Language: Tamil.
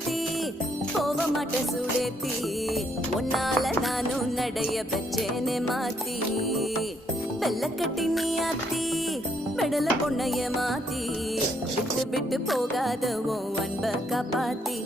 மாத்தி போக மாட்ட சுடேத்தி உன்னால நானும் நடைய வச்சேனே மாத்தி வெள்ளக்கட்டி நீ ஆத்தி பெடல பொண்ணைய மாத்தி விட்டு விட்டு போகாத உன் அன்ப காப்பாத்தி